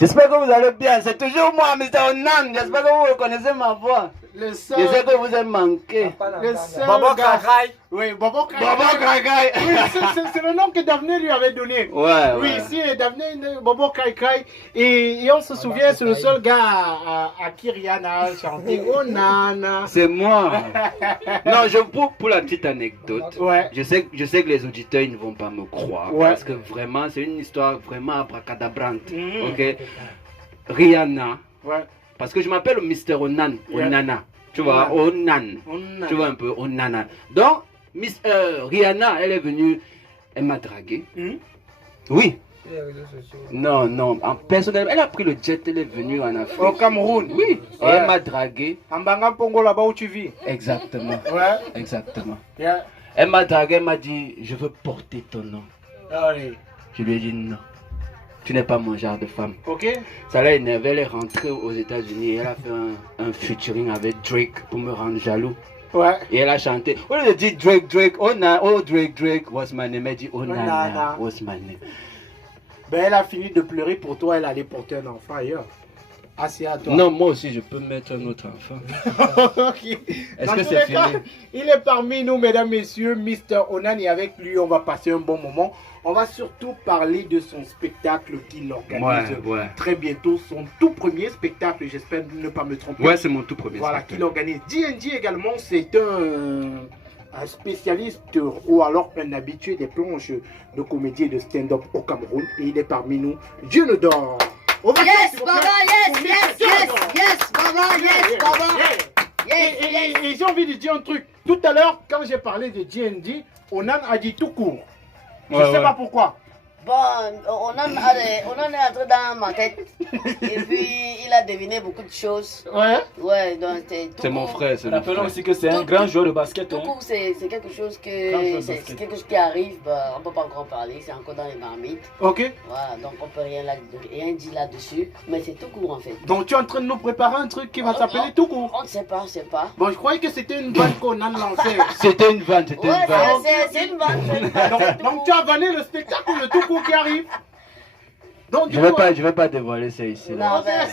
J'espère que vous allez bien. C'est toujours moi, Mr. Onan. J'espère que vous reconnaissez ma voix. Le seul... Je sais que vous avez manqué. Le seul Bobo gars... Kakaï. Oui, Bobo Kakaï. Bobo Kakaï. Oui, c'est le nom que Daphné lui avait donné. Ouais, oui, ouais. ici, Daphné, Bobo Kakaï. Et on se souvient, c'est le seul gars à qui Rihanna a chanté Oh Nana. C'est moi. Non, pour la petite anecdote, Ouais. je sais que les auditeurs ils ne vont pas me croire. Ouais. Parce que vraiment, c'est une histoire vraiment abracadabrante. Ok. Rihanna. Ouais. Parce que je m'appelle Mr. Onan. Yeah. Onana. Tu vois, Ouais. Onan. Onan. Tu vois un peu, Onana. Donc, Rihanna, elle est venue, elle m'a dragué. Oui. Non, non, en personnel, elle a pris le jet, elle est venue en Afrique. Au Cameroun. Oui. Et Ouais. elle m'a dragué. En Banga Pongo, là-bas où tu vis. Exactement. Ouais. Exactement. Yeah. Elle m'a dragué, elle m'a dit, je veux porter ton nom. Allez. Je lui ai dit non. Tu n'es pas mon genre de femme. Ok. Ça l'a énervé, elle est rentrée aux États-Unis. Elle a fait un featuring avec Drake pour me rendre jaloux. Ouais. Et elle a chanté. Au lieu de dire Drake, oh Drake, what's my name? Elle dit oh Nana, Nana. what's my name? Ben, elle a fini de pleurer pour toi, elle allait porter un enfant ailleurs. Ah, c'est à toi. Non, moi aussi je peux mettre un autre enfant. Ok. Est-ce Dans que tous c'est les cas, fini? il est parmi nous, mesdames, messieurs, Mr. Onan, et avec lui, on va passer un bon moment. On va surtout parler de son spectacle qu'il organise Ouais. très bientôt, son tout premier spectacle, j'espère ne pas me tromper. Ouais, c'est mon tout premier. Voilà, spectacle. qu'il organise. D&D également, c'est un spécialiste ou alors un habitué des planches de comédie et de stand-up au Cameroun. Et il est parmi nous. Dieu ne dort. Yes, Baba, yes, Baba, yes, Baba. Et j'ai envie de dire un truc. Tout à l'heure, quand j'ai parlé de D&D, Onan a dit tout court. Je ne sais pas pourquoi. Bon, on en est entré dans ma tête. Et puis, il a deviné beaucoup de choses. Ouais. Ouais, donc C'est mon frère. C'est mon Rappelons frère. aussi que c'est un grand joueur de basket. Tout Hein. court, c'est quelque chose Grand joueur de c'est basket. quelque chose qui arrive. Bah, on ne peut pas encore en parler. C'est encore dans les marmites. Ok. Voilà, donc on peut rien dire là-dessus. Mais c'est tout court en fait. Donc tu es en train de nous préparer un truc qui va s'appeler tout court. On ne sait pas, on ne sait pas. Bon, je croyais que c'était une vanne qu'Onan lançait. C'était une vanne, c'était Ouais, une vanne. c'est une vanne. c'est une vanne, c'est tout Donc court. tu as vanné le spectacle, le tout court qui arrive. Donc, Je vais pas dévoiler ça ici. là. Non, ben,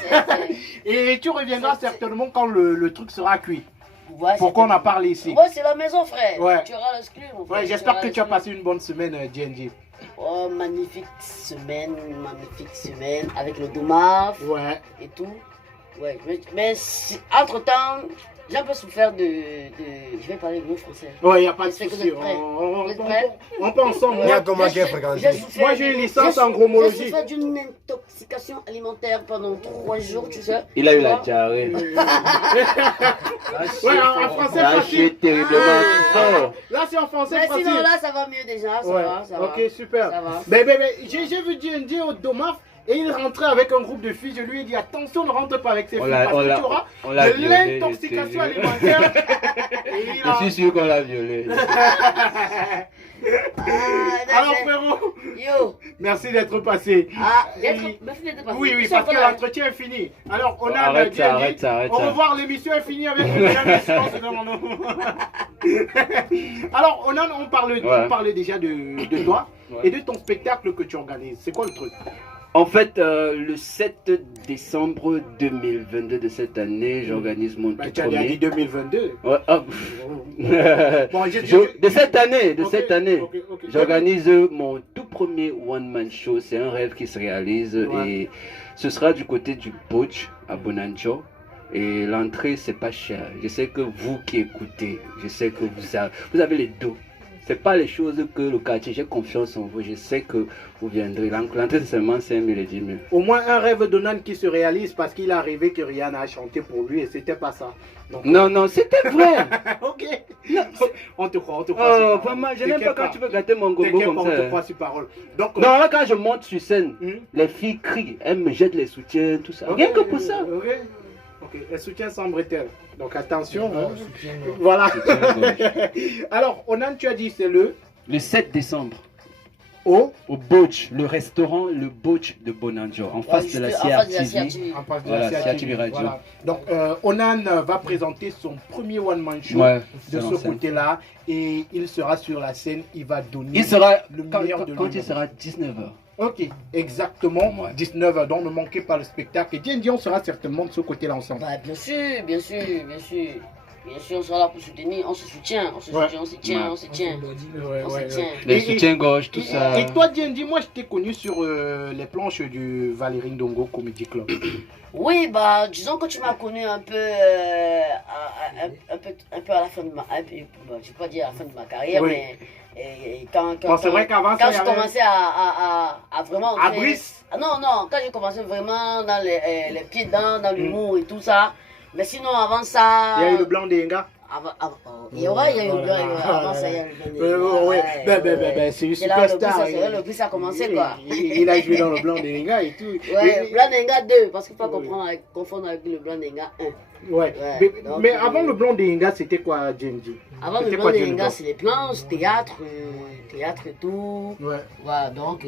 Et tu reviendras certainement quand le truc sera cuit. Ouais, Pour qu'on en parle ici. Ouais, c'est la maison, frère. Ouais. Tu auras l'exclu, mon frère. Ouais, j'espère que tu as passé une bonne semaine, D&D. Oh, magnifique semaine avec le dommage Ouais. et tout. Ouais, mais entre-temps, j'ai un peu souffert de... Je vais parler gros français. Ouais, il n'y a pas de Est-ce que vous souci. êtes prêts? On Vous êtes prêts? peut ensemble. Il y a comment J'ai fréquenté. souffert Moi, j'ai une licence en J'ai gromologie. souffert d'une intoxication alimentaire pendant 3 jours, tu sais. Il a eu la Tu vois? diarrhée. Ouais, en français Ça a facile. chié terriblement fort. Là, c'est en français Mais facile. sinon, là, ça va mieux déjà. Ça Ouais. va, ça va. Ok, super. Ça va. Mais j'ai vu D&D au Domaf et il rentrait avec un groupe de filles. Je lui ai dit attention, ne rentre pas avec ces filles parce que tu auras de l'intoxication alimentaire. Et il a... Je suis sûr qu'on l'a violé. Alors frérot, Yo. merci d'être passé. Ah, merci d'être passé. Oui, parce que l'entretien est fini. Alors, on a Arrête ça, D&D. arrête Au ça. revoir, l'émission est finie avec une dernière séance devant nous. Alors, on parle déjà de toi et de ton spectacle que tu organises. C'est quoi le truc? En fait, le 7 décembre 2022 de cette année, j'organise mon tout Tu as dit premier. 2022. Ouais, ah, Bon, de cette année, Ok. j'organise mon tout premier one-man show. C'est un rêve qui se réalise Ouais. et ce sera du côté du Butch à Bonanjo. Et l'entrée, c'est pas cher. Je sais que vous qui écoutez, je sais que vous avez les dos. C'est pas les choses que le quartier, j'ai confiance en vous. Je sais que vous viendrez. L'entrée, c'est seulement 5 000 et 10 000. Au moins un rêve d'Onan qui se réalise parce qu'il est arrivé que Rihanna a chanté pour lui et c'était pas ça. Donc, Non, c'était vrai. ok. On te croit, Oh, sur parole. pas mal. Je n'aime T'inquiète pas quand tu veux gâter mon gogo T'inquiète comme pas, on te ça. croit sur parole. Donc, Non, là, quand je monte sur scène, Hmm? les filles crient, elles me jettent les soutiens, tout ça. Rien que pour ça. Ok, le soutien sans bretelle. Donc attention. Ouais, hein. soutien, Voilà. Soutien Alors, Onan, tu as dit c'est le Le 7 décembre, au au Butch, le restaurant Le Butch de Bonanjo, en face de la CRTV. en face de Voilà, la CRTV Radio. Voilà. Donc, Onan va présenter son premier one-man show Ouais, de c'est ce l'ancien. côté-là et il sera sur la scène. Il va donner Il sera, le quand meilleur de il lui-même. sera 19h, Ok, exactement. Ouais. 19h, donc ne manquez pas le spectacle. Et D&D, on sera certainement de ce côté-là ensemble. Bah, bien sûr, bien sûr, bien sûr. Bien sûr, on sera là pour soutenir, on se soutient, on se Ouais. soutient, on se tient, on se tient. Ouais, On se ouais, tient. ouais. Les Et- soutiens-gorge, tout ça. Et toi, D&D, moi je t'ai connu sur les planches du Valérie Ndongo Comedy Club. Oui, bah, disons que tu m'as connu un peu, un peu à la fin de ma, bon, je vais pas dire à la fin de ma carrière, Oui. mais quand Bon, c'est vrai qu'avant ça, quand il y je avait- commençais à vraiment À entrer- Brice. Ah, non, non, quand j'ai commencé vraiment dans les pieds dans l'humour et tout ça, mais sinon avant ça... Il y a eu le blanc des gars. Il y aura, il y a eu le blanc, avant ça, il y a eu le blanc. Ouais, ben, c'est une C'est là où superstar. le plus ça a commencé, quoi. Il a joué dans le blanc des gars et tout. Ouais, Et- Blanc Nenga 2, parce qu'il faut pas Ouais. confondre avec le Blanc Nenga 1. Ouais. Ouais, donc, Mais avant le blanc des gars, c'était quoi, D&D? Avant le C'était Blanc quoi, Nenga, D&D? c'est les planches, théâtre, théâtre et tout. Ouais. Voilà, donc,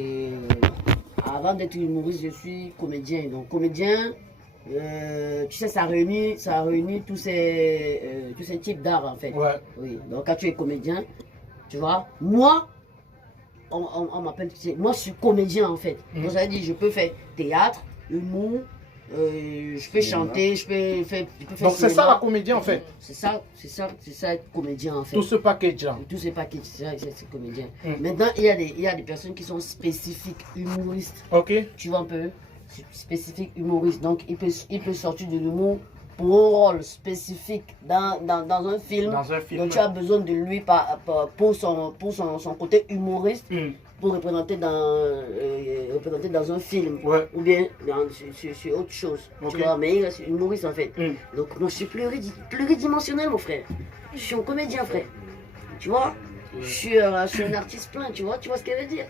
avant d'être humoriste, je suis comédien. Donc, comédien, tu sais, ça réunit tous ces types d'art, en fait. Ouais. Oui, donc quand tu es comédien, tu vois, moi, on m'appelle, moi je suis comédien en fait. Donc ça veut dire je peux faire théâtre, humour, je peux chanter, je peux faire Donc c'est ça cinéma. la comédie en fait. C'est ça être comédien en fait. Tout ce package-là. Tous ces paquets, c'est comédien. Mm. Maintenant, il y a des personnes qui sont spécifiques humoristes. Ok. Tu vois un peu, spécifique humoriste. Donc il peut sortir de l'humour pour un rôle spécifique dans un film. Dans un film. Donc tu as besoin de lui pour son côté humoriste, Mm. pour représenter dans un film. Ouais. Ou bien sur autre chose. Ok. Tu vois, mais il reste humoriste en fait. Mm. Donc moi je suis pluridimensionnel mon frère. Je suis un comédien frère. Tu vois, je suis un artiste plein, tu vois ce que je veux dire.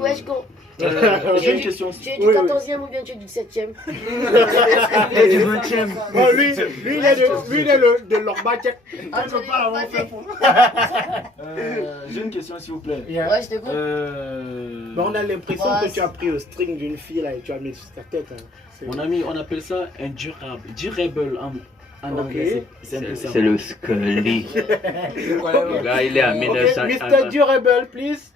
Wesh go. J'ai une question. Tu es du Oui, oui. 14e ou bien tu es du 7e? Et du 20e. Oh, lui, il est de l'Orbatek. Ah, tu es du 20e. J'ai une question, s'il vous plaît. Ouais, je t'écoute. Mais on a l'impression Ouais, que tu as pris le string d'une fille là et tu as mis sur ta tête. Hein. C'est- Mon ami, on appelle ça un durable. Durable en Ok. anglais. C'est un peu ça. C'est le Scully. Le gars, il est à Ok, 1900. Mr. Durable, please.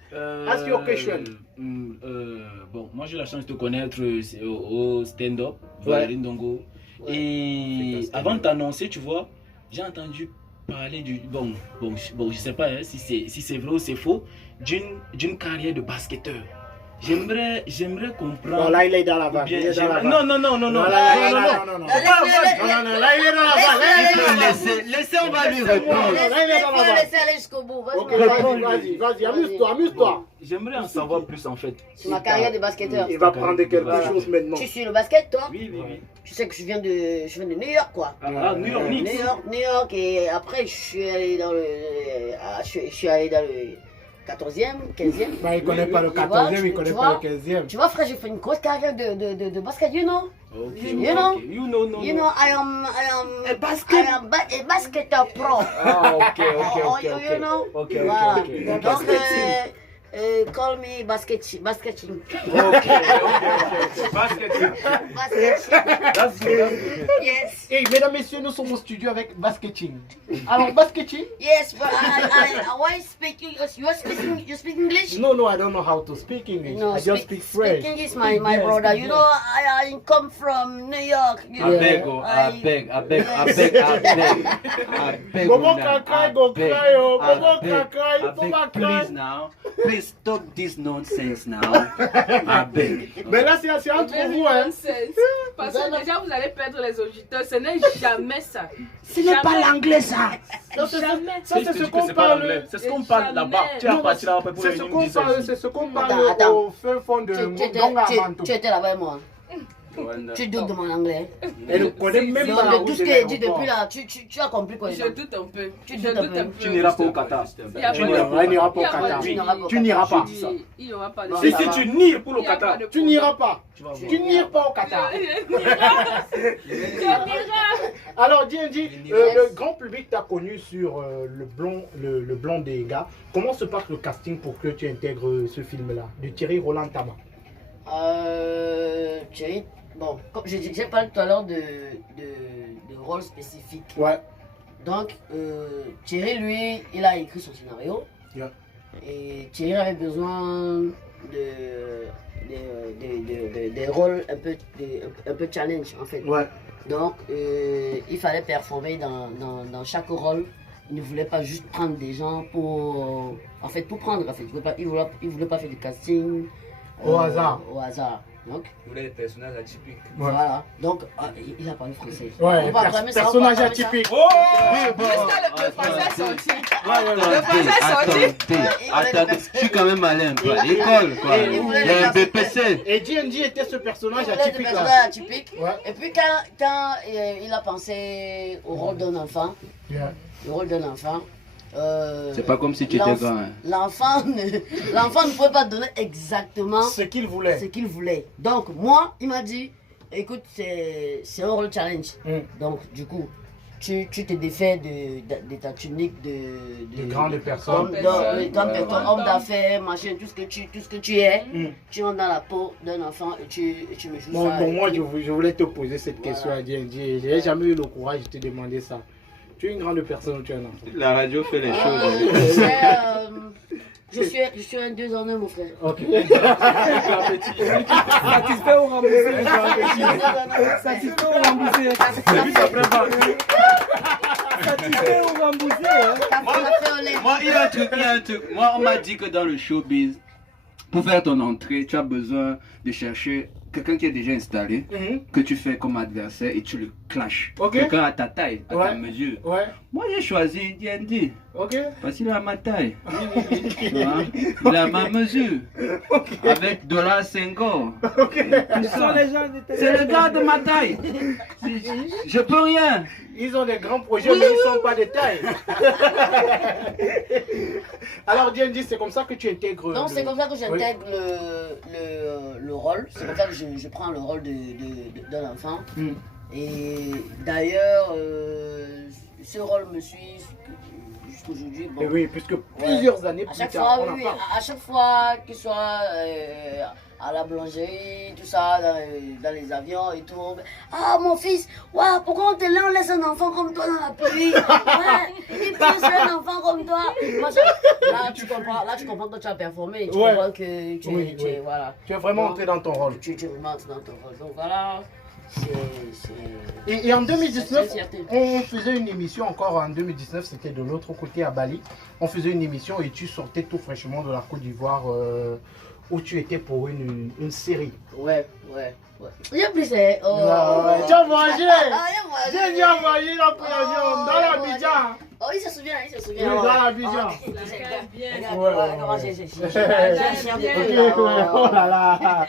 Ask your question. Bon, moi j'ai la chance de te connaître au stand-up, Ouais. Valérie Ndongo. Et avant de t'annoncer, tu vois, j'ai entendu parler du. Bon, je sais pas hein, si c'est vrai ou c'est faux, d'une carrière de basketteur. J'aimerais comprendre. Non, là il est dans la ou vague. bien Il est dans la j'aimerais- vague. Non, là il est dans la vague. Laissez, on va lui répondre. Laissez aller jusqu'au bout. Ok, Vas-y, vas-y, amuse-toi. J'aimerais en savoir plus en fait. sur ma carrière de basketteur. Il va prendre quelque Voilà. chose maintenant. Tu suis le basket, toi? Oui. Tu sais que je viens de New York, quoi. New York Knicks. New York, et après, je suis allé dans le 14e, 15e. Bah, il connaît pas le Tu vois, 14e, il connaît tu pas vois, le 15e. Tu vois, frère, j'ai fait une grosse carrière de basket, you know? Okay, You know? okay. You know, no, You no. know, I am a basketteur pro. Ah, ok. You know? Ok. Voilà. Donc, call me basketing. Basketing. That's good. Yes. Et mesdames, messieurs, nous sommes au studio avec Basketing. Alors, Basketing? Yes, but why speaking? You speak English? No, I don't know how to speak English. No, I just speak French. Speaking is my Yes, brother. You yes. know, I come from New York. You I know, beg, oh, I beg. Bobo now, Kakai I go beg, cry, oh. I Bobo beg, Kakai, I Bobo beg, Kakai. please now. Please stop this nonsense now. I beg. Mais là, c'est entre Very vous, hein. nonsense. Parce que déjà vous allez perdre les auditeurs. Ce n'est jamais ça. Ce n'est pas l'anglais, ça. Ça, c'est Jamais. ça, c'est ce qu'on parle. C'est ce qu'on parle là-bas. Tu as parti là-bas pour C'est les ce nous qu'on dire parle, ça. c'est ce qu'on parle Attends. au fin fond de Dongamanto. Tu étais là-bas, moi. Tu doutes de mon anglais. Elle ne connaît même Donc, pas la de tout route ce de que j'ai dit l'aéroport. depuis là, tu as compris quoi? Je doute un peu. Tu Je doutes un doute peu. un peu. Tu n'iras pas au Qatar. Il y a Tu pas de- n'iras pas. Elle n'ira pas au Il y a pas Qatar. de- Tu n'iras pas. Il n'y aura pas de. Si ça va. tu nires pour le Il y a pas Qatar. de Tu n'iras pas. Tu vas voir. Tu n'iras pas au Qatar. Je n'irai. Alors, D&D, le grand public t'a connu sur le blanc des gars. Comment se passe le casting pour que tu intègres ce film-là de Thierry Roland Tama? Thierry, bon, comme j'ai parlé tout à l'heure de rôle spécifique. Ouais. Donc, Thierry, lui, il a écrit son scénario. Yeah. Et Thierry avait besoin des rôles un peu challenge en fait. Ouais. Donc, il fallait performer dans chaque rôle. Il ne voulait pas juste prendre des gens pour prendre. En fait. Il voulait pas faire du casting Au hasard. Au hasard. Donc, Vous voulez des personnages atypiques. voilà. Donc, il a parlé français. Ouais, On va programmer ça, on va personnage programmer ça. atypique. Le français est sorti. Le français est sorti. Attendez, je suis quand même allé un peu à l'école, quoi. Et- Il y a un BPC. Et D&D était ce Il personnage voulait des atypique là. personnages atypiques. Ouais. Et puis, quand il a pensé au rôle d'un enfant, Yeah. le rôle d'un enfant, C'est pas comme si tu étais l'enf- grand. Hein. L'enfant ne pouvait pas donner exactement Ce qu'il voulait. ce qu'il voulait. Donc, moi, il m'a dit, écoute, c'est un rôle challenge. Donc, du coup, tu te défais de ta tunique De grandes personnes. homme d'affaires, machin, tout ce que tu es. Mm. Tu entres dans la peau d'un enfant et tu me joues Bon, ça. bon, Et moi, puis- je voulais te poser cette question à D&D et j'ai jamais eu le courage de te demander ça. Tu es une grande personne ou tu es un enfant? La radio fait les choses. Je suis un 2 en 1, mon frère. Ok. Satisfait ou remboursé? Satisfait ou remboursé? Satisfait ou remboursé? Moi, il y a un truc. Moi, on m'a dit que dans le showbiz, pour faire ton entrée, tu as besoin de chercher quelqu'un qui est déjà installé, que tu fais comme adversaire et tu le clashes. Ok. Quelqu'un à ta taille, à ta Ouais. mesure. Ouais. Moi, j'ai choisi D&D. Ok. Parce qu'il a ma taille. Tu vois, il a ma mesure. Avec $5. Ok. Tout ça. C'est le gars de ma taille. Je peux rien. Ils ont des grands projets, mais ils ne sont pas de taille. Alors, D&D, c'est comme ça que tu intègres. Donc, c'est comme ça que j'intègre Oui. le rôle. C'est comme ça que je prends le rôle d'un enfant. Mm. Et d'ailleurs, ce rôle me suit jusqu'aujourd'hui. Bon, Et oui, puisque plusieurs années à plus chaque tard, fois, on en oui, parle. à chaque fois qu'il soit à la boulangerie, tout ça, dans les avions et tout. Ah, mon fils, ouais, pourquoi on laisse un enfant comme toi dans la pluie? Ouais, il peut ser un enfant comme toi. Machin. Là, tu comprends que tu as performé. Tu Ouais. comprends que tu Oui, oui. voilà. Tu es vraiment Donc, entré dans ton rôle. tu es vraiment entré dans ton rôle. Donc voilà, Et en 2019, c'est une fierté. on faisait une émission encore en 2019, c'était de l'autre côté à Bali. On faisait une émission et tu sortais tout fraîchement de la Côte d'Ivoire où tu étais pour une série. Ouais. Il y a plus, hein. Oh. Tu as voyagé. Ah, il y a J'ai déjà voyagé la population dans l'Abidjan. Oh, il se souvient. Oui, dans l'Abidjan. Comment j'ai Ok, ouais, oh là là.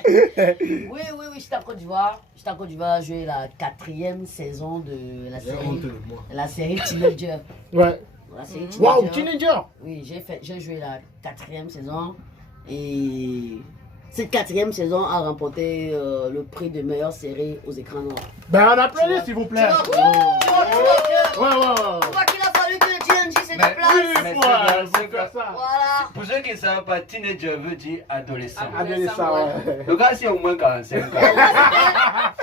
Oui, j'étais en Côte d'Ivoire. J'étais en Côte d'Ivoire, joué la 4e saison de la série Teenager. Ouais. La série Wow, Teenager. teenager. Oui, j'ai joué la 4e saison et cette 4e saison a remporté le prix de meilleure série aux écrans noirs. Ben, on applaudit s'il vous plaît. Tu vois, Ouais. qu'il a fallu que le TNJ se déplace. Mais Ouais, c'est faire ça. Voilà. Pour ceux qui ne savent pas, teenager veut dire adolescent. Adolescent, ouais. Le gars, c'est au moins 45 ans. Et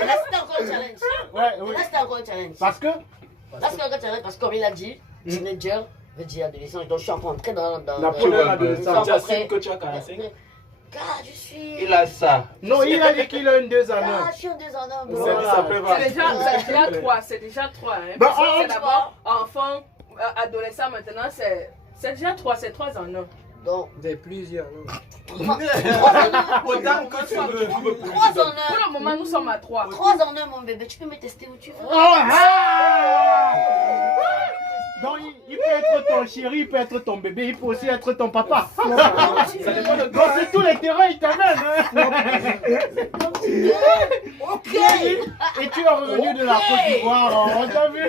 là, c'était encore un challenge. Ouais, Et oui. là, c'était encore un challenge. Parce que Là, c'était encore un challenge parce que comme il a dit, teenager veut dire adolescent. Donc, je suis rentré dans la première adolescente. Tu assumes que tu as 45. Gars, je suis. Il a ça. Non, il a dit qu'il a une 2 années. Ah, je suis un 2 en un. bro. Voilà. Ça peut C'est déjà 3, c'est déjà 3. Hein. Bah, Parce que on- c'est d'abord enfant, adolescent, maintenant c'est déjà 3, c'est 3 en 1. Donc, Des plusieurs. Autant que tu veux. 3 en Pour 1. le moment, nous sommes à 3. 3 en 1, mon bébé. Tu peux me tester où tu veux. Donc, il peut être ton chéri, il peut être ton bébé, il peut aussi être ton papa. Ça dépend de Donc, c'est tous les terrains, il t'amène. Hein. Ok. Et tu es revenu de la Côte d'Ivoire, on t'a vu.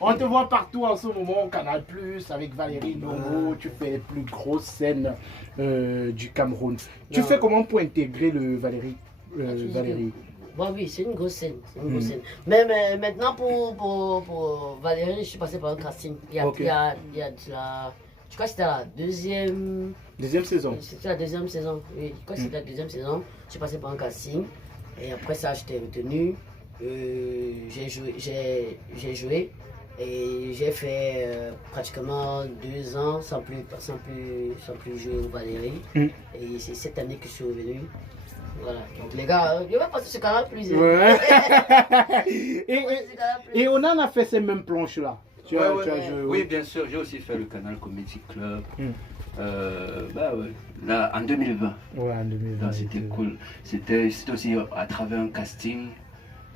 On te voit partout en ce moment au Canal Plus avec Valérie Longo. Tu fais les plus grosses scènes du Cameroun. Tu fais comment pour intégrer le Valérie Bon, oui, c'est une grosse scène. Mais maintenant, pour Valérie, je suis passé par un casting. Il y a, Ok. il y a de la. Je crois que c'était la deuxième. Deuxième saison. C'était la deuxième saison. Oui, je crois que c'était la deuxième saison. Je suis passé par un casting. Et après ça, j'étais retenu. J'ai joué. Et j'ai fait pratiquement 2 ans sans plus jouer au Valérie. Et c'est cette année que je suis revenu. Voilà. Donc les gars, je vais passer ce canal plus. Ouais. Et on en a fait ces mêmes planches-là. Oui, bien sûr, j'ai aussi fait le Canal Comedy Club. Bah ouais. Là, en 2020. Ouais, en 2020. C'était cool. C'était aussi à travers un casting.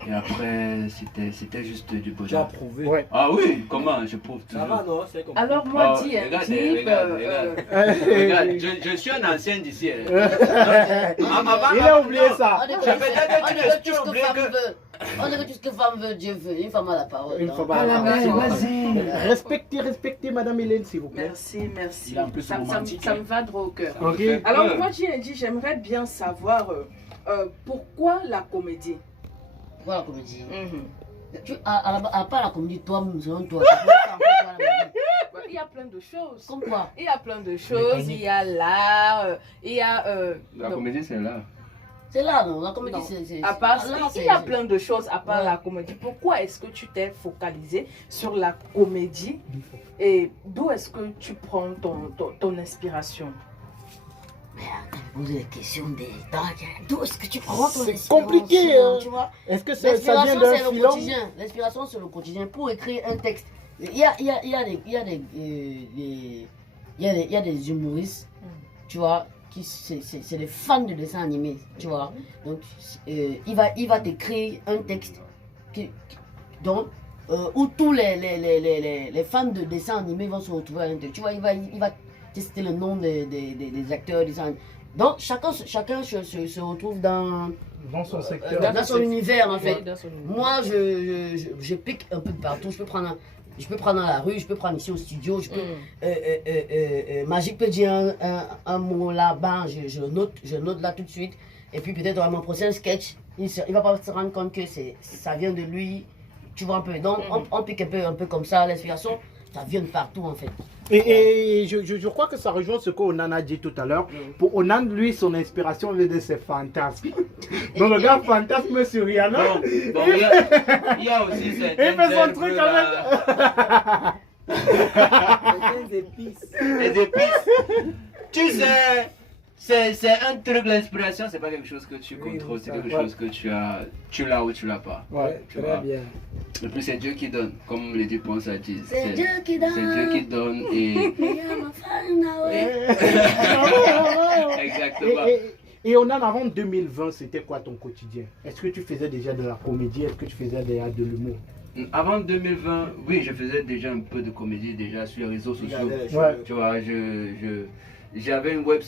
Et après, c'était juste du Tu as bonheur. prouvé. Ouais. Ah oui, comment? Je prouve Ça toujours. va, non? C'est comme Alors moi, Oh, dis, hein, regarde, dis, regarde, je suis un ancien d'ici. Il a oublié ça. On écoute tout ce que femme veut. On écoute tout ce que femme veut, Dieu veut. Une femme à la parole. Une non. fois à la Vas-y, parole. vas-y. Respectez Madame Hélène, s'il vous plaît. Merci, merci. Il est un peu romantique, Ça me va droit au cœur. Ok. Alors moi, dis, j'aimerais bien savoir pourquoi la comédie. Pourquoi la comédie? Mhm. À part la comédie, toi, selon toi. Il y a plein de choses. Comme quoi? Il y a plein de choses. Il y a l'art, il y a. La non. comédie, c'est là. C'est là, non? La comédie, Non. c'est. À part, là, il y a plein de choses à part la comédie. Pourquoi est-ce que tu t'es focalisé sur la comédie et d'où est-ce que tu prends ton inspiration? Merde, poser des questions d'où est-ce que tu prends ton C'est inspiration, compliqué, hein. tu vois? Est-ce que ça vient L'inspiration, d'un c'est le filon? quotidien. L'inspiration, c'est le quotidien. Pour écrire un texte, il y a des humoristes, tu vois, qui c'est des fans de dessins animés, tu vois. Donc, il va t'écrire un texte où tous les fans de dessins animés vont se retrouver à l'intérieur. Tu vois, il va tester le nom des acteurs, des animés. Donc, chacun se retrouve dans son secteur. dans son univers, en fait. Dans son univers. Moi, je pique un peu de partout. Je peux prendre dans la rue, je peux prendre ici au studio. Je peux, Magique peut dire un mot là-bas, je note là tout de suite. Et puis peut-être dans mon prochain sketch, il va pas se rendre compte que ça vient de lui. Tu vois un peu. Donc, on pique un peu comme ça. L'inspiration, ça vient de partout, en fait. Et je crois que ça rejoint ce qu'Onan a dit tout à l'heure. Pour Onan, lui, son inspiration vient de ses fantasmes. Donc le gars fantasme sur Rihanna. Bon, il y a aussi cette. Il fait son truc avec. Des épices. Les épices. Tu sais, c'est un truc, l'inspiration, c'est pas quelque chose que tu contrôles, c'est quelque chose que tu l'as ou tu l'as pas. Ouais, Tu très vois. bien. Et puis c'est Dieu qui donne, comme les Dieu pensent à dire. C'est Dieu qui donne. C'est Dieu qui donne et. Exactement. Et Onan, avant 2020, c'était quoi ton quotidien? Est-ce que tu faisais déjà de la comédie? Est-ce que tu faisais déjà de l'humour? Avant 2020, oui, je faisais déjà un peu de comédie déjà sur les réseaux sociaux. Ouais. Tu vois, j'avais une web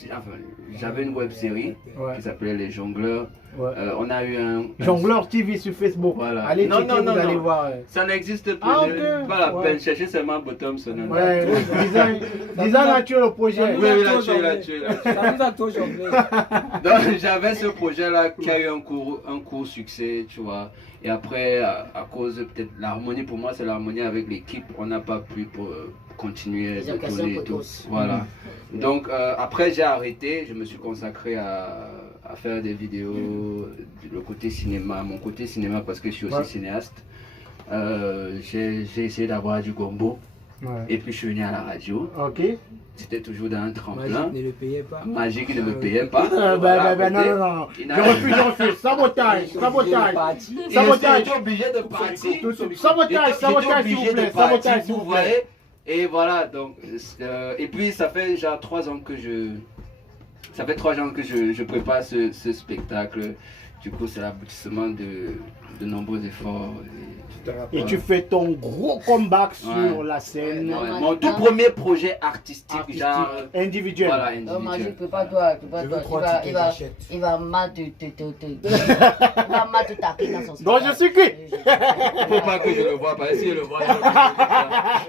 série Ouais. qui s'appelait Les Jongleurs. Ouais. On a eu un Jongleur TV sur Facebook. Voilà. Allez Non, checker, non, vous allez non. voir. Ça n'existe plus. Ah, ok. Pas la Ouais. peine, chercher seulement Bottom Sonana. Ouais, disant a tué le projet. Oui, il a tué. Ça nous a toujours jonglé. Donc j'avais ce projet-là qui a eu un court succès, tu vois. Et après, à cause peut-être l'harmonie, pour moi c'est l'harmonie avec l'équipe, on n'a pas pu continuer Les de occasions tourner et pour tout. tous. Voilà. Donc après j'ai arrêté, je me suis consacré à faire des vidéos, le côté cinéma, mon côté cinéma parce que je suis aussi Ouais. cinéaste. J'ai essayé d'avoir du gombo Ouais. et puis je suis venu à la radio. Ok. C'était toujours dans un tremplin. Magique ne le payait pas. Magique qui ne me payait pas. Non, Voilà, à côté. non. Il Je n'a- refuse. Sabotage. Et Sabotage. j'étais obligé de partir. Sabotage, J'étais s'il vous obligé plaît. de partir, Sabotage, s'il vous vous plaît. voyez. Et voilà, donc, et puis ça fait genre 3 ans que je prépare ce spectacle. Du coup, c'est l'aboutissement de nombreux efforts. Et tu fais ton gros comeback sur Ouais. la scène Ouais, mon tout premier projet artistique, genre. individuelle. Voilà, Oh, Magique, individuel. prépare-toi. Je veux 3 tickets, j'achète. Il va mal te taper dans son Donc je suis qui? Faut pas que je le vois, parce que si je le vois, À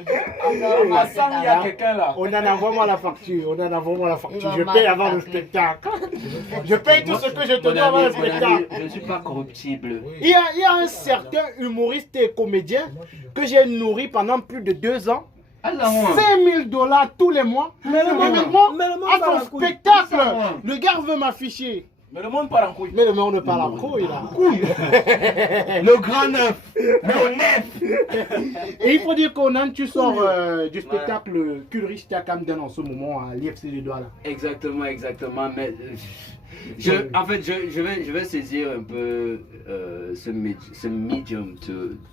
100, il y a quelqu'un là. On en envoie moi la facture. Il va Je mal paye avant le taper. spectacle. Je paye tout ce que je te Mon dois avant le ami, spectacle. je ne suis pas corruptible. Il y a un certain humoriste et comédien que j'ai nourri pendant plus de 2 ans. Alors, 5 000 $ tous les mois. Mais le Et moment, maintenant, mais le moment à va la son couille. spectacle, Ça, le gars veut m'afficher. Mais le monde part en couille. Mais le monde ne parle en couille là. Le grand neuf. Le neuf. Et il faut dire qu'Onan, tu sors du spectacle Culrich Takamden en ce moment à l'IFC de Douala. Exactement, exactement. Mais en fait, je vais saisir un peu ce medium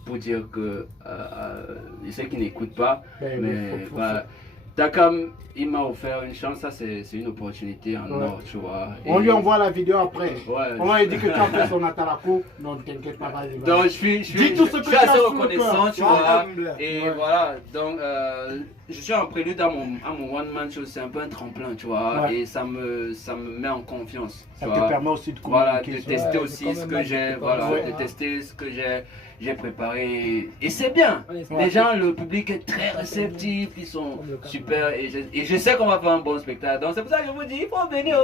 pour dire que je sais qu'il n'écoute pas, mais Takam, il m'a offert une chance, ça c'est une opportunité en or, tu vois. On lui envoie la vidéo après. Ouais, On lui dit que tu as fait son atalako. Non, t'inquiète pas, vas-y. donc je suis assez reconnaissant, tu vois. Et voilà, donc je suis en prélude à mon one-man show, c'est un peu un tremplin, tu vois. Ouais. Et ça me met en confiance. Ça tu te vois. permet aussi de Voilà, communiquer. de tester aussi ce que j'ai, voilà, de tester ce que j'ai préparé. Et c'est bien. Les gens, le public est très réceptif, ils sont super. Et je sais qu'on va faire un bon spectacle. Donc c'est pour ça que je vous dis, il faut venir.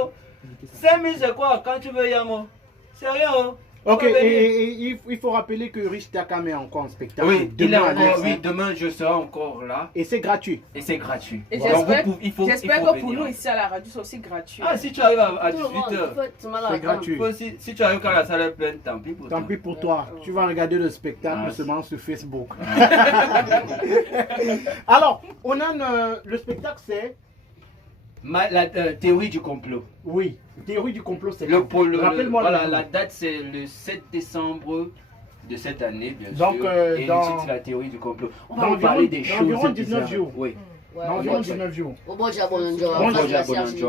5 000 c'est quoi quand tu veux Yamo? C'est rien. Ok, et il faut rappeler que Rich Takam est encore en spectacle. Oui, Demain, demain je serai encore là. Et c'est gratuit. Et c'est gratuit. Et Donc, j'espère que pour nous ici à la radio, c'est aussi gratuit. Ah, si tu arrives à 18h. C'est gratuit. Si tu arrives quand la salle est pleine, tant pis pour toi. Tant pis pour toi. Tu vas regarder le spectacle seulement sur Facebook. Alors, on a le spectacle, c'est. La théorie du complot. Oui, théorie du complot, c'est. Rappelle-moi la date, c'est le 7 décembre de cette année, bien donc, sûr. Et le titre, la théorie du complot. On va parler des choses. Environ 19 jours. Oui. Environ 19 jours. Au bon Jabon, Bonjour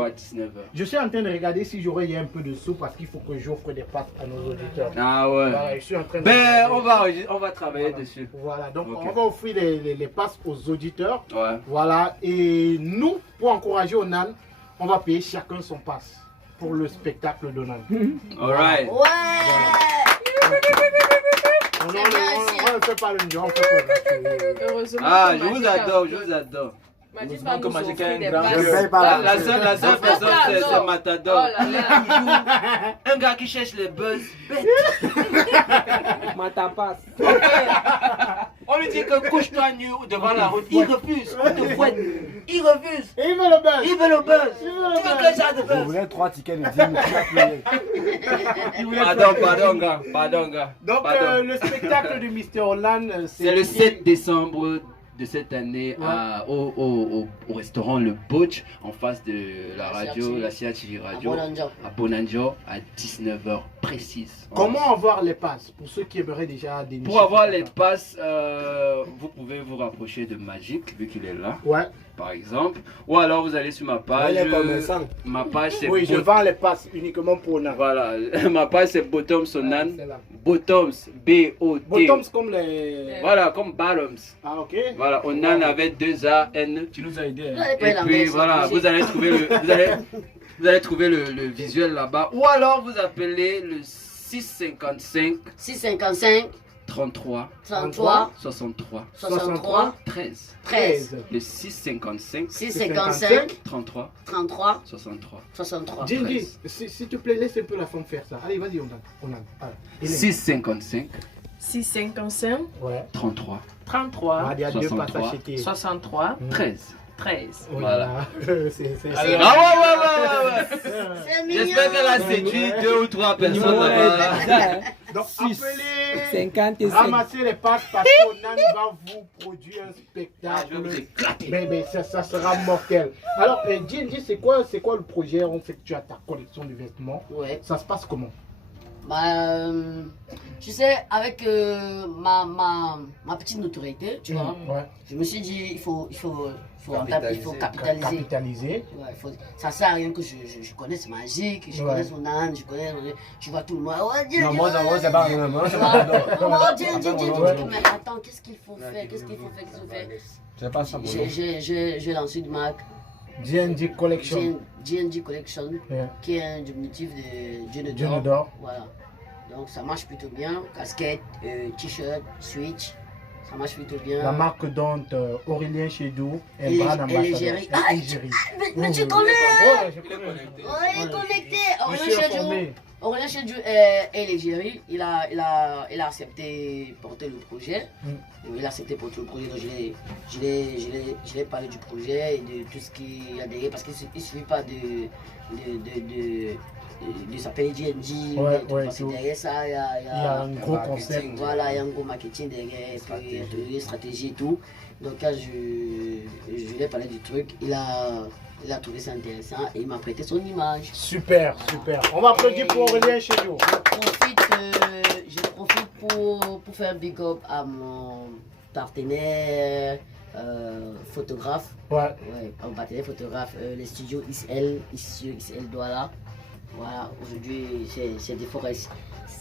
à 19h. Je suis en train de regarder si j'aurais un peu de sous parce qu'il faut que j'offre des passes à nos auditeurs. Ah ouais. Voilà, je suis en train de Ben, regarder. on va travailler dessus. Voilà, donc Ok. on va offrir les passes aux auditeurs. Ouais. Voilà, et nous, pour encourager Onan, on va payer chacun son passe pour le spectacle d'Onan. Alright. Ouais. On ne fait pas le niveau, on fait pas le niveau. Heureusement. Ah, que je vous Magic a adore, pris- je vous adore. Magic Heureusement va que nous Magic a offrir un des grand passes. cœur. Je paye pas. La seule personne, c'est Matador. Matador. Oh là là. Un gars qui cherche les buzz. Mata passe. On lui dit que couche-toi nu devant la route. Il refuse. On te fouette. Il refuse. Et il veut le buzz. Il veut le buzz. Il veut le Tu veux buzz. quel genre de Je buzz? voulais 3 tickets de 10 000 Pardon, gars. Donc Pardon. le spectacle de Mr. Olan, C'est le 7 décembre de cette année au restaurant Le Butch en face de la radio, la CHJ Radio, à Bonanjo, à 19h précise. Comment avoir les passes pour ceux qui aimeraient déjà dénicher? Pour avoir les passes, vous pouvez vous rapprocher de Magic, vu qu'il est là, Ouais. par exemple. Ou alors vous allez sur ma page. Elle est commerçant. Ma page c'est Oui, je vends les passes uniquement pour Onan. Voilà, ma page c'est Bottoms Onan. C'est là. Bottoms, B-O-T. Bottoms comme les. Voilà, comme Bottoms. Ah, ok. Voilà, Onan avec 2 A-N. Tu nous as aidé. Vous Hein. allez payer Et l'anglais, puis c'est voilà, obligé. vous allez trouver vous allez trouver le visuel là-bas. Ou alors vous appelez le 655 655 33 33 63 63 13. 13 Le 655 655 33 33 63 63 Gigi, s'il te plaît, laisse un peu la femme faire ça. Allez, vas-y, Onan. Voilà. 655 655 Ouais. 33 33 Ah, il y a deux passes 63. achetées. 63 13. 13. Voilà. C'est Ah ouais. C'est mignon. J'espère qu'elle a séduit 2 ou 3 personnes là-bas. Donc, 6, appelez, 55. ramassez les passes parce qu'Onan va vous produire un Ah, je vais spectacle. vous éclater. Mais ça sera mortel. Alors, Gigi, c'est quoi le projet? On sait que tu as ta collection de vêtements. Ouais. Ça se passe comment? Bah, tu sais, avec ma petite notoriété, tu vois, Ouais. je me suis dit, il faut capitaliser. Capitaliser. Ouais, ça sert à rien que je connaisse Magic, je Ouais. connaisse mon âne, je vois tout le monde. Ouais, Dieu, Non, Dieu, moi, ouais. c'est pas un Tu c'est vois, pas un oh, Dieu, Dieu, Dieu, Ouais. Dieu. Mais attends, qu'est-ce qu'il faut faire? C'est pas ça, J'ai lancé une marque, GNG Collection. GNG Collection, Yeah. qui est un diminutif de Dieu Dieu d'or. ne dort. Voilà. Donc ça marche plutôt bien. Casquette, t-shirt, switch, ça marche plutôt bien. La marque dont Aurélien Chédou est Et- brand et ambassadeur. l'Égérie. Et Ah, l'Égérie. Mais tu connais? Ouais, je connais. Ouais, il est connecté. Je Aurélien suis Chadjou. informé. Aurélien Chedjou est l'égérie, il a accepté porter le projet. Il a accepté porter le projet, donc je l'ai parlé du projet et de tout ce qu'il y a derrière, parce qu'il ne suffit pas de s'appeler GNG, parce que derrière ça, il y a un gros concept. Voilà, il y a un gros marketing derrière, une stratégie et tout. Donc là, je lui ai parlé du truc, il a trouvé ça intéressant et il m'a prêté son image. Super, super. On va applaudir pour Aurélien Chedjou. Je profite pour faire un big up à mon partenaire photographe. Ouais. Mon partenaire photographe, les studios ISL Douala. Voilà, aujourd'hui c'est des forêts.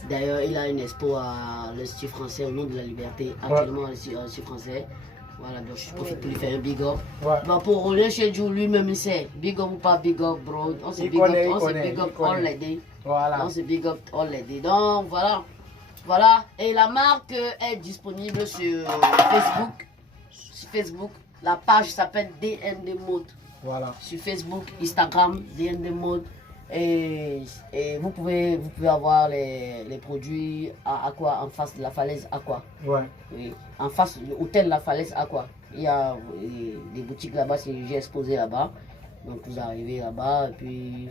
D'ailleurs, il a une expo à l'Institut français au nom de la liberté, actuellement à l'Institut français. Voilà, donc je profite pour lui faire un big up. Bah, pour Aurélien Chedjou, lui-même, il sait, big up ou pas big up, bro. On se big up all les day. Voilà. On se big up all les day. Donc, voilà. Voilà. Et la marque est disponible sur Facebook. Sur Facebook, la page s'appelle DND Mode. Voilà. Sur Facebook, Instagram, DND Mode. Et vous pouvez avoir les produits à Aqua, en face de la falaise Aqua. Ouais. Oui, en face de l'hôtel La Falaise Aqua. Il y a des boutiques là-bas, j'ai exposé là-bas. Donc vous arrivez là-bas et puis...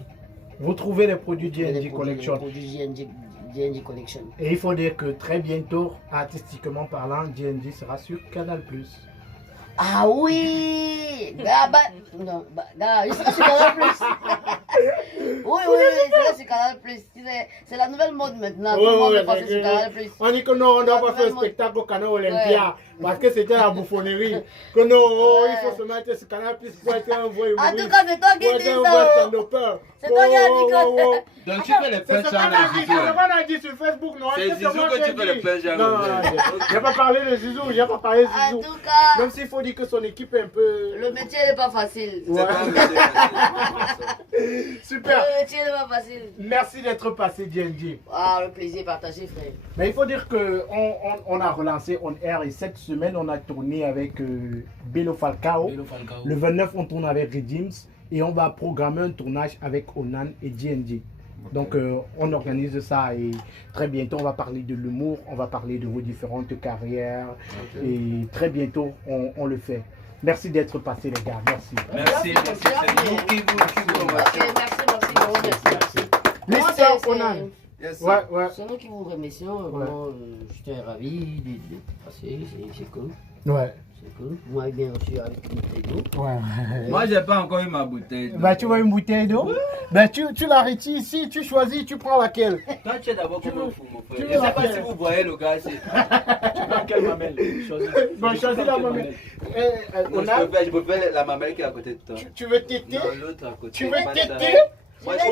Vous trouvez les produits GNG Collection. Les produits GNG Collection. Et il faut dire que très bientôt, artistiquement parlant, GNG sera sur Canal+. Ah oui! Non, je serai sur Canal+. Oui, c'est là sur Canal+. C'est la nouvelle mode maintenant. Tout le monde est passé sur Canal+. On dit que non, on doit pas faire un spectacle au Canal Olympia. Parce que c'était la bouffonnerie. Que non, il faut se mettre sur Canal+ pour être un vrai humoriste. En tout cas, c'est toi qui dis ça. C'est toi qui as dit que... Donc tu fais les punch C'est ce qu'on a dit sur Facebook, non? C'est Zizou que tu fais les punch. Non, j'ai pas parlé de Zizou, j'ai pas parlé de En Zizou. tout cas, Même s'il faut dire que son équipe est un peu... le métier n'est pas facile. Ouais. Super. Le métier n'est pas facile. Merci d'être passé, GNG. Ah, le plaisir partagé, frère. Mais il faut dire qu'on a relancé On Air et cette semaine, on a tourné avec Bello Falcao. Le 29, on tourne avec Redeems et on va programmer un tournage avec Onan et GNG. Donc, on organise ça et très bientôt, on va parler de l'humour, on va parler de vos différentes carrières et très bientôt, on le fait. Merci d'être passé, les gars. Merci. Merci. C'est nous qui vous remercions. Merci. Mister Onan. Ouais. C'est nous qui vous remercions. Vraiment, j'étais ravi de passer. C'est cool. Ouais. C'est cool. Vous m'avez bien reçu avec une bouteille d'eau. Ouais. Moi, j'ai pas encore eu ma bouteille. Bah, tu veux une bouteille d'eau? Bah, tu la retires ici, tu choisis, tu prends laquelle? Toi, tu es d'abord comme un fou, mon frère. tu Je veux sais pas laquelle? si vous voyez le gars. Tu prends quelle mamelle? Bon, choisis la mamelle. Je préfère la mamelle qui est à côté de toi. Tu veux téter? Non, l'autre à côté. Tu veux Pas ça. téter? Moi, Je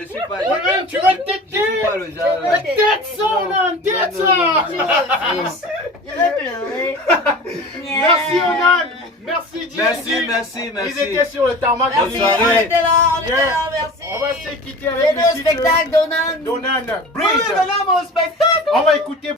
je suis pas. Onan, tu veux Je suis téter? pas le genre. Tête ça, Onan, tête ça! Je vais pleurer. Merci, Onan! Merci, GNG! Merci. Ils étaient sur le tarmac. Bonne Merci, soirée. on était là, merci. On va se quitter C'est avec le le titre spectacle d'Onan. d'Onan. Oui, maintenant mon spectacle. On va écouter